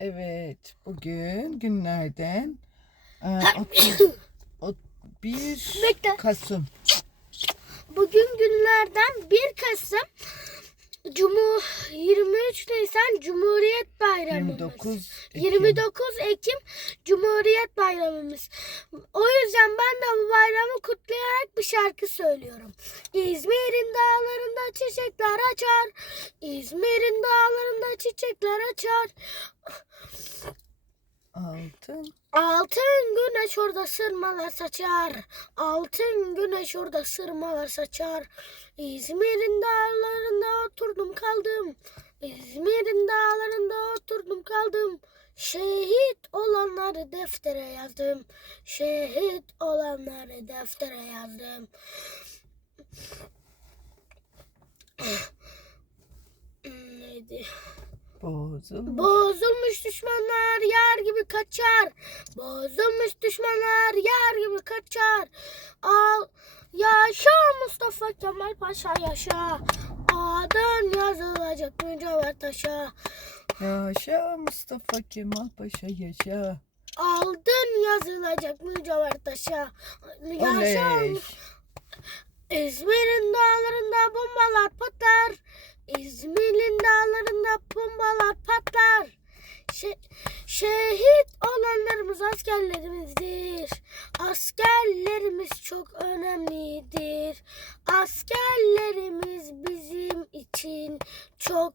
Evet, bugün günlerden e, 30 o- 1 Bekle. Kasım. Bugün günlerden 1 Kasım Bayramımız. 29 Ekim. 29 Ekim Cumhuriyet Bayramımız. O yüzden ben de bu bayramı kutlayarak bir şarkı söylüyorum. İzmir'in dağlarında çiçekler açar. İzmir'in dağlarında çiçekler açar. Altın. Altın güneş orada sırmalar saçar. Altın güneş orada sırmalar saçar. İzmir'in dağlarında oturdum kaldım. İzmir'in dağlarında kaldım. Şehit olanları deftere yazdım. Şehit olanları deftere yazdım. Neydi? Bozulmuş. Bozulmuş düşmanlar yer gibi kaçar. Bozulmuş düşmanlar yer gibi kaçar. Al yaşa Mustafa Kemal Paşa yaşa. Adın yazılacak mücevher taşa. Yaşa Mustafa Kemal Paşa yaşa. Aldın yazılacak mücevher taşa. Yaşa Oley. İzmir'in dağlarında bombalar patlar. İzmir'in dağlarında bombalar patlar. Şe- şehit olanlarımız askerlerimizdir. Askerlerimiz çok önemlidir. Askerlerimiz bizim için çok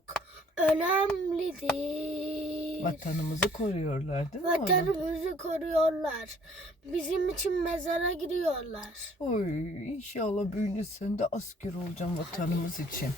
önemlidir. Vatanımızı koruyorlar değil mi? oğlum? Vatanımızı koruyorlar. Bizim için mezara giriyorlar. Oy inşallah büyünce sen de asker olacaksın vatanımız için.